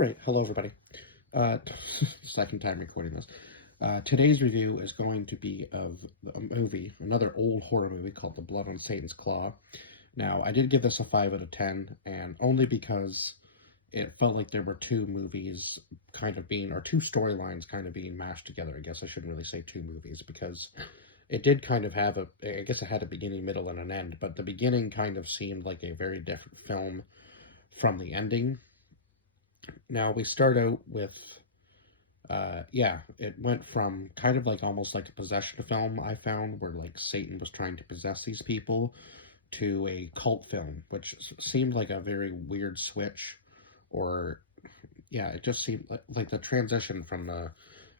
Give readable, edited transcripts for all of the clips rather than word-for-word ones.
All right, hello everybody. Uh, Second time recording this. Today's review is going to be of a movie, another old horror movie called The Blood on Satan's Claw. Now, I did give this a 5 out of 10, and only because it felt like there were two movies kind of being, or two storylines kind of being mashed together. I guess I shouldn't really say two movies because it did kind of have I guess it had a beginning, middle, and an end, but the beginning kind of seemed like a very different film from the ending. Now, we start out with yeah, it went from kind of like almost like a possession film I found, where like Satan was trying to possess these people, to a cult film, which seemed like a very weird switch. Or yeah, it just seemed like the transition from the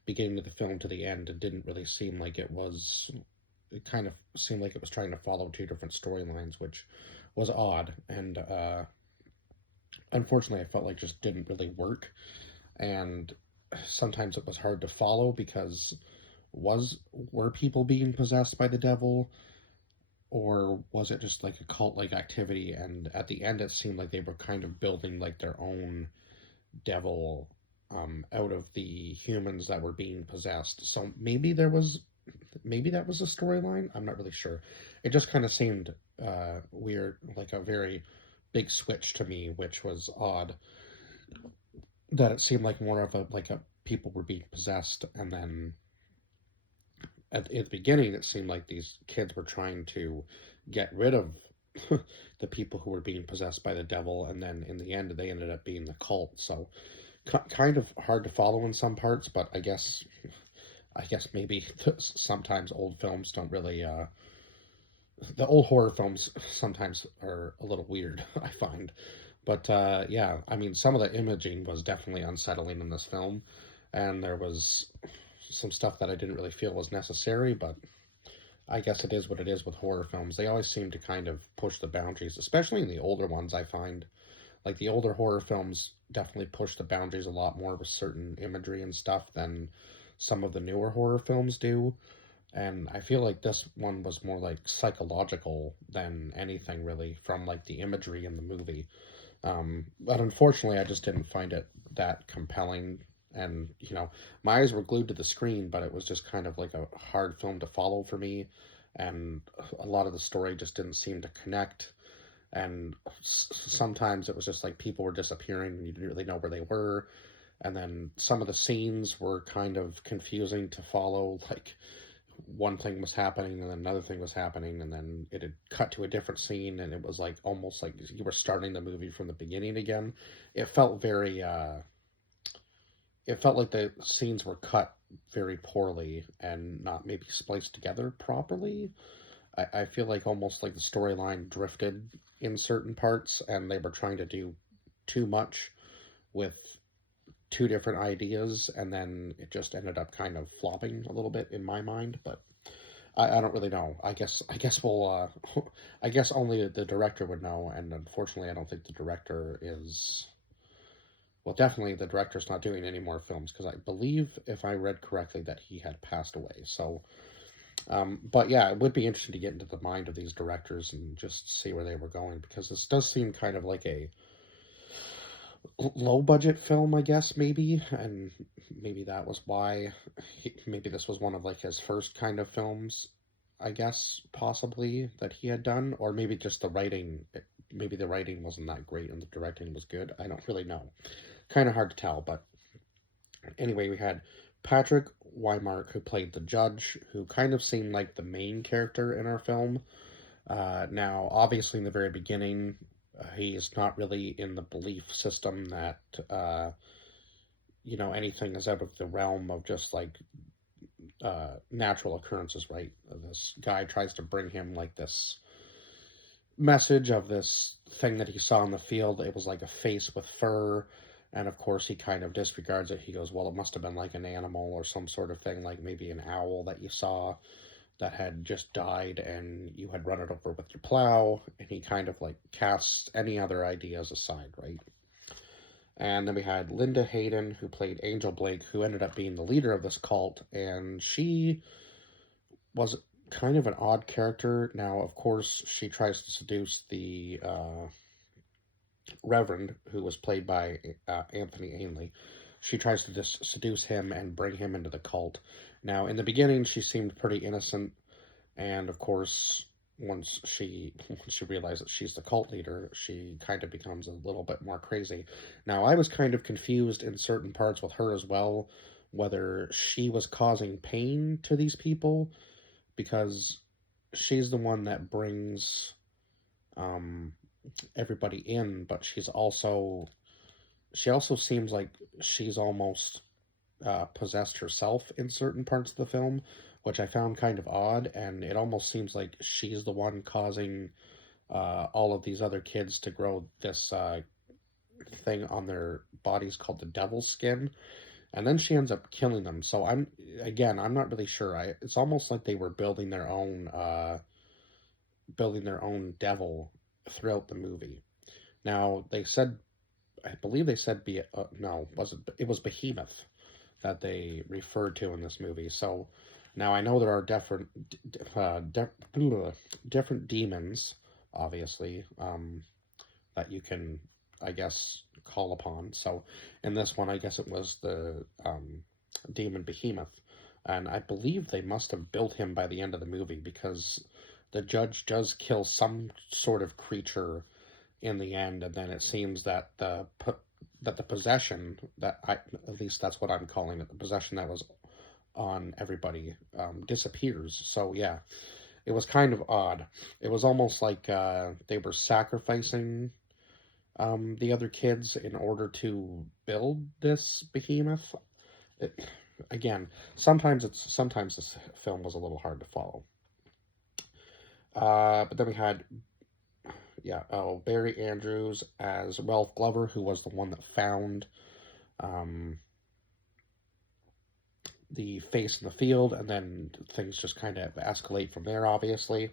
beginning of the film to the end. It didn't really seem like it was. It kind of seemed like it was trying to follow two different storylines, which was odd. And unfortunately, I felt like just didn't really work. And sometimes it was hard to follow because was were people being possessed by the devil, or was it just like a cult like activity? And at the end it seemed like they were kind of building like their own devil, out of the humans that were being possessed. So maybe that was a storyline. I'm not really sure. It just kind of seemed weird, like a very big switch to me, which was odd. That it seemed like more of a like a people were being possessed, and then at the beginning, it seemed like these kids were trying to get rid of the people who were being possessed by the devil, and then in the end, they ended up being the cult. So, kind of hard to follow in some parts, but I guess maybe sometimes old films don't really. The old horror films sometimes are a little weird, I find. But yeah, I mean, some of the imaging was definitely unsettling in this film, and there was some stuff that I didn't really feel was necessary, but I guess it is what it is with horror films. They always seem to kind of push the boundaries, especially in the older ones, I find. Like the older horror films definitely push the boundaries a lot more with certain imagery and stuff than some of the newer horror films do. And I feel like this one was more like psychological than anything really from like the imagery in the movie. But unfortunately, I just didn't find it that compelling. And, my eyes were glued to the screen, but it was just kind of like a hard film to follow for me. And a lot of the story just didn't seem to connect. And sometimes it was just like people were disappearing and you didn't really know where they were. And then some of the scenes were kind of confusing to follow. Like one thing was happening and then another thing was happening, and then it had cut to a different scene, and it was like almost like you were starting the movie from the beginning again. It felt very it felt like the scenes were cut very poorly and not maybe spliced together properly. I feel like almost like the storyline drifted in certain parts, and they were trying to do too much with two different ideas, and then it just ended up kind of flopping a little bit in my mind. But I don't really know. I guess we'll I guess only the director would know, and unfortunately, I don't think the director is. Well, definitely the director's not doing any more films because I believe, if I read correctly, that he had passed away. So, but yeah, it would be interesting to get into the mind of these directors and just see where they were going, because this does seem kind of like a low budget film, I guess, maybe, and maybe that was why maybe this was one of like his first kind of films, I guess, possibly, that he had done, or maybe just maybe the writing wasn't that great and the directing was good. I don't really know. Kind of hard to tell, but anyway, we had Patrick Wymark, who played the judge, who kind of seemed like the main character in our film. Now, obviously, in the very beginning, he is not really in the belief system that anything is out of the realm of just like natural occurrences, right? This guy tries to bring him like this message of this thing that he saw in the field. It was like a face with fur. And of course, he kind of disregards it. He goes, well, it must have been like an animal or some sort of thing, like maybe an owl that you saw that had just died and you had run it over with your plow. And he kind of like casts any other ideas aside, right? And then we had Linda Hayden, who played Angel Blake, who ended up being the leader of this cult. And she was kind of an odd character. Now, of course, she tries to seduce Reverend, who was played by Anthony Ainley, she tries to seduce him and bring him into the cult. Now, in the beginning, she seemed pretty innocent, and of course, once she realizes that she's the cult leader, she kind of becomes a little bit more crazy. Now, I was kind of confused in certain parts with her as well, whether she was causing pain to these people, because she's the one that brings um, everybody in, but she also seems like she's almost possessed herself in certain parts of the film, which I found kind of odd, and it almost seems like she's the one causing all of these other kids to grow this thing on their bodies called the devil's skin, and then she ends up killing them. So I'm not really sure. It's almost like they were building their own devil throughout the movie. Now they said, I believe they said, no, was it was Behemoth that they referred to in this movie. So now I know there are different demons, obviously, that you can, I guess, call upon. So in this one, I guess it was the demon Behemoth, and I believe they must have built him by the end of the movie, because the judge does kill some sort of creature in the end, and then it seems that the possession, at least that's what I'm calling it, the possession that was on everybody, disappears. So yeah, it was kind of odd. It was almost like they were sacrificing the other kids in order to build this behemoth. It, again, sometimes this film was a little hard to follow. But then we had, Barry Andrews as Ralph Glover, who was the one that found um, the face in the field, and then things just kind of escalate from there, obviously.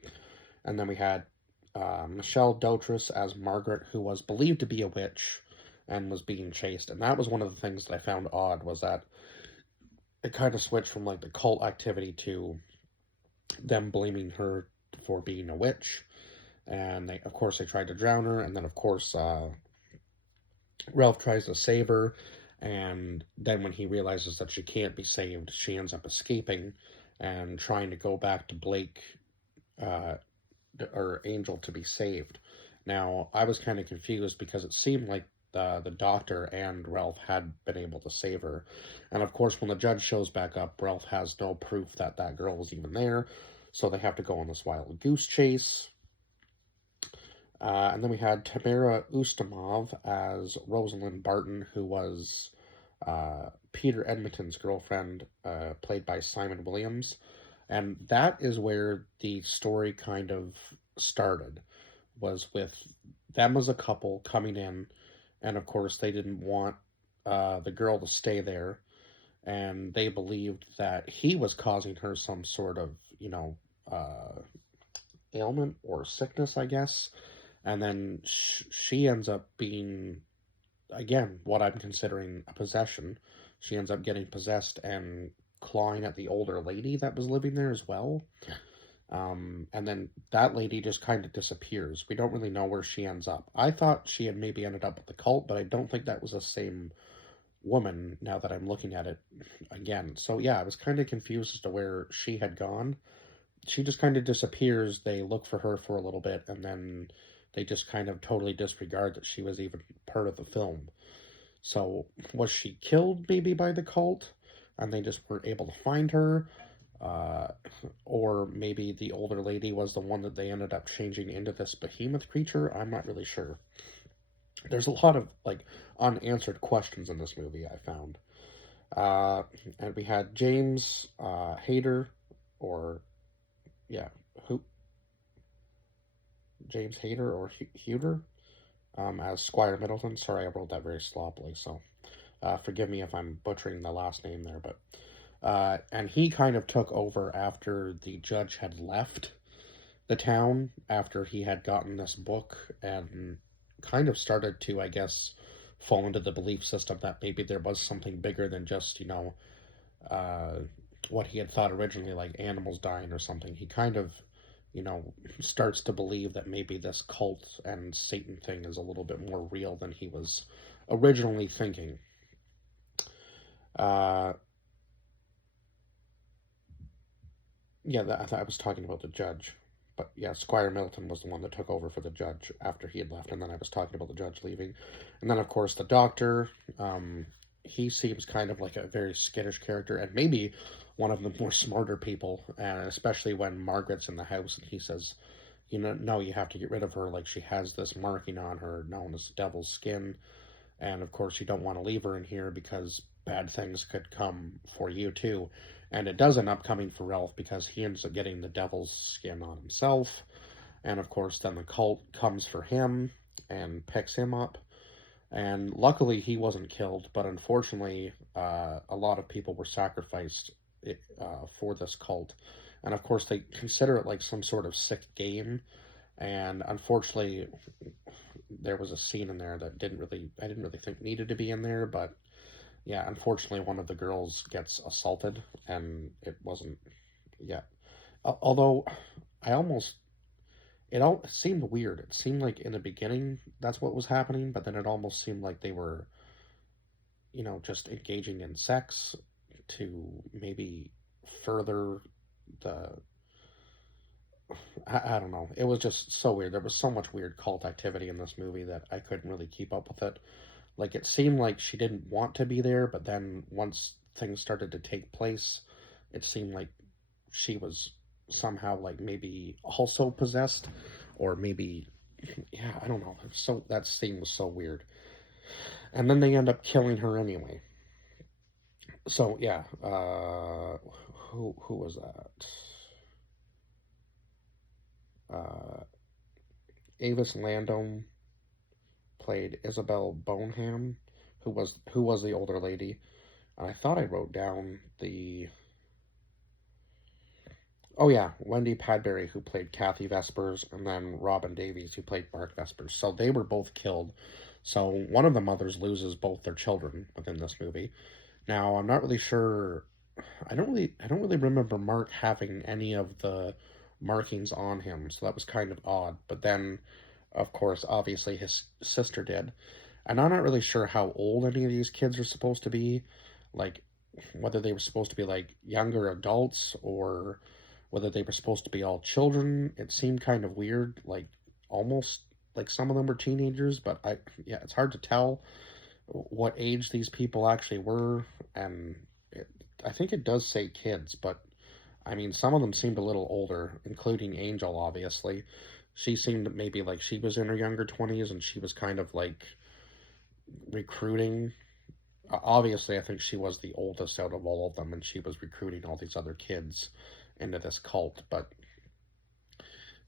And then we had Michelle Dotress as Margaret, who was believed to be a witch and was being chased. And that was one of the things that I found odd, was that it kind of switched from like the cult activity to them blaming her for being a witch. And of course, they tried to drown her, and then of course, Ralph tries to save her, and then when he realizes that she can't be saved, she ends up escaping and trying to go back to Blake, uh, or Angel, to be saved. Now, I was kind of confused because it seemed like the doctor and Ralph had been able to save her. And of course, when the judge shows back up, Ralph has no proof that that girl was even there, so they have to go on this wild goose chase. And then we had Tamara Ustamov as Rosalind Barton, who was Peter Edmonton's girlfriend, played by Simon Williams. And that is where the story kind of started, was with them as a couple coming in, and of course they didn't want the girl to stay there, and they believed that he was causing her some sort of, ailment or sickness, I guess. And then she ends up being, again, what I'm considering a possession. She ends up getting possessed and clawing at the older lady that was living there as well. And then that lady just kind of disappears. We don't really know where she ends up. I thought she had maybe ended up with the cult, but I don't think that was the same woman now that I'm looking at it again. So yeah, I was kind of confused as to where she had gone. She just kind of disappears. They look for her for a little bit, and then they just kind of totally disregard that she was even part of the film. So, was she killed maybe by the cult, and they just weren't able to find her? Uh, or maybe the older lady was the one that they ended up changing into this behemoth creature? I'm not really sure. There's a lot of, like, unanswered questions in this movie, I found. Uh, and we had James Hayter, or, yeah, who? James Hayter or Huter, as Squire Middleton. Sorry, I wrote that very sloppily, so forgive me if I'm butchering the last name there. But and he kind of took over after the judge had left the town, after he had gotten this book, and kind of started to, I guess, fall into the belief system that maybe there was something bigger than just, uh, what he had thought originally, like animals dying or something. He kind of starts to believe that maybe this cult and Satan thing is a little bit more real than he was originally thinking. Uh, yeah, I was talking about the judge. But yeah, Squire Middleton was the one that took over for the judge after he had left, and then I was talking about the judge leaving. And then, of course, the doctor, he seems kind of like a very skittish character, and maybe one of the more smarter people, and especially when Margaret's in the house and he says, no, you have to get rid of her, like she has this marking on her known as devil's skin, and of course you don't want to leave her in here because bad things could come for you too. And it does end up coming for Ralph because he ends up getting the devil's skin on himself. And of course, then the cult comes for him and picks him up. And luckily, he wasn't killed, but unfortunately, a lot of people were sacrificed for this cult. And of course, they consider it like some sort of sick game. And unfortunately, there was a scene in there that I didn't really think needed to be in there, but yeah, unfortunately, one of the girls gets assaulted, and it wasn't. Yeah, although I almost it all seemed weird. It seemed like in the beginning that's what was happening, but then it almost seemed like they were, just engaging in sex to maybe further the. I don't know. It was just so weird. There was so much weird cult activity in this movie that I couldn't really keep up with it. Like it seemed like she didn't want to be there, but then once things started to take place, it seemed like she was somehow like maybe also possessed, or maybe yeah, I don't know. So that scene was so weird. And then they end up killing her anyway. So yeah, who was that? Avis Landon played Isabel Boneham, who was the older lady. And I thought I wrote down the. Oh yeah, Wendy Padbury, who played Kathy Vespers, and then Robin Davies, who played Mark Vespers. So they were both killed. So one of the mothers loses both their children within this movie. Now I'm not really sure. I don't really remember Mark having any of the markings on him, so that was kind of odd. But then, of course, obviously his sister did, and I'm not really sure how old any of these kids are supposed to be, like whether they were supposed to be like younger adults or whether they were supposed to be all children. It seemed kind of weird, like almost like some of them were teenagers, but yeah, it's hard to tell what age these people actually were, and it, I think it does say kids, but I mean, some of them seemed a little older, including Angel, obviously. She seemed maybe like she was in her younger 20s and she was kind of like recruiting. Obviously, I think she was the oldest out of all of them, and she was recruiting all these other kids into this cult. But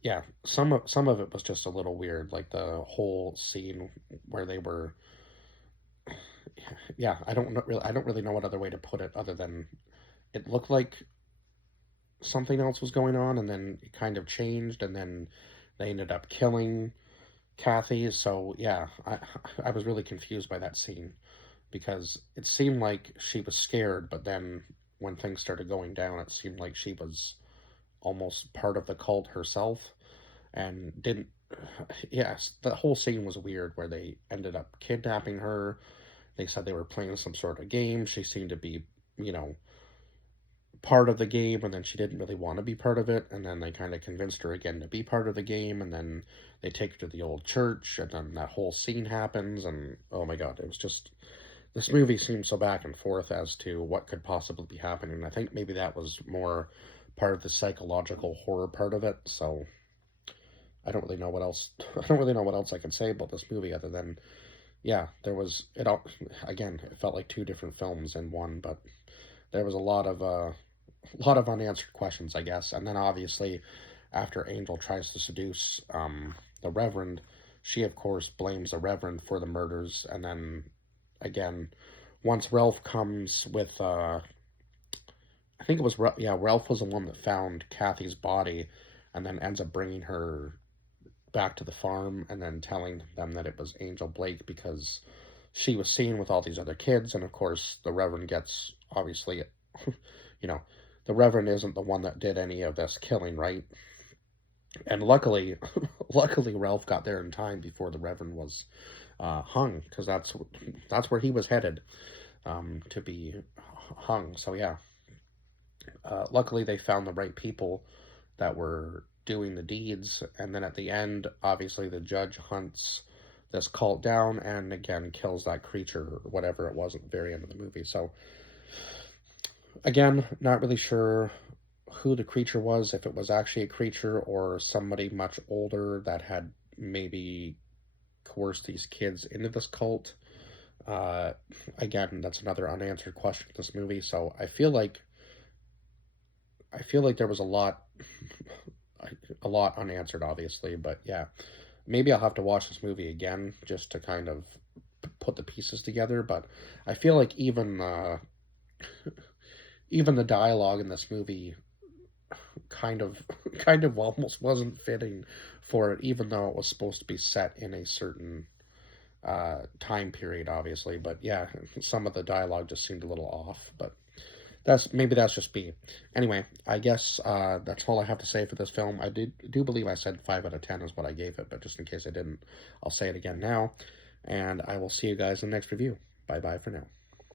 yeah, some of it was just a little weird, like the whole scene where they were. Yeah, I don't really know what other way to put it other than it looked like something else was going on, and then it kind of changed, and then they ended up killing Kathy. So yeah, I was really confused by that scene because it seemed like she was scared, but then when things started going down, it seemed like she was almost part of the cult herself and didn't. Yes, the whole scene was weird where they ended up kidnapping her. They said they were playing some sort of game. She seemed to be, you know, part of the game, and then she didn't really want to be part of it, and then they kind of convinced her again to be part of the game, and then they take her to the old church, and then that whole scene happens, and oh my god, it was just this movie seemed so back and forth as to what could possibly be happening. I think maybe that was more part of the psychological horror part of it. So I don't really know what else. I don't really know what else I can say about this movie other than yeah, there was it all again. It felt like two different films in one, but there was a lot of unanswered questions, I guess. And then obviously, after Angel tries to seduce the Reverend, she of course blames the Reverend for the murders. And then again, once Ralph comes with, I think it was yeah, Ralph was the one that found Kathy's body, and then ends up bringing her back to the farm, and then telling them that it was Angel Blake because she was seen with all these other kids. And of course, the Reverend gets obviously, you know, the Reverend isn't the one that did any of this killing, right? And luckily, luckily Ralph got there in time before the Reverend was hung, because that's where he was headed, to be hung. So yeah, luckily they found the right people that were doing the deeds, and then at the end, obviously the judge hunts this cult down and again kills that creature, or whatever it was at the very end of the movie. So again, not really sure who the creature was, if it was actually a creature or somebody much older that had maybe coerced these kids into this cult. Uh, Again, that's another unanswered question in this movie. So I feel like there was a lot unanswered, obviously. But yeah, maybe I'll have to watch this movie again just to kind of put the pieces together. But I feel like even the dialogue in this movie kind of kind of almost wasn't fitting for it, even though it was supposed to be set in a certain time period, obviously. But yeah, some of the dialogue just seemed a little off. But that's just me. Anyway, I guess that's all I have to say for this film. I do believe I said 5 out of 10 is what I gave it, but just in case I didn't, I'll say it again now. And I will see you guys in the next review. Bye bye for now.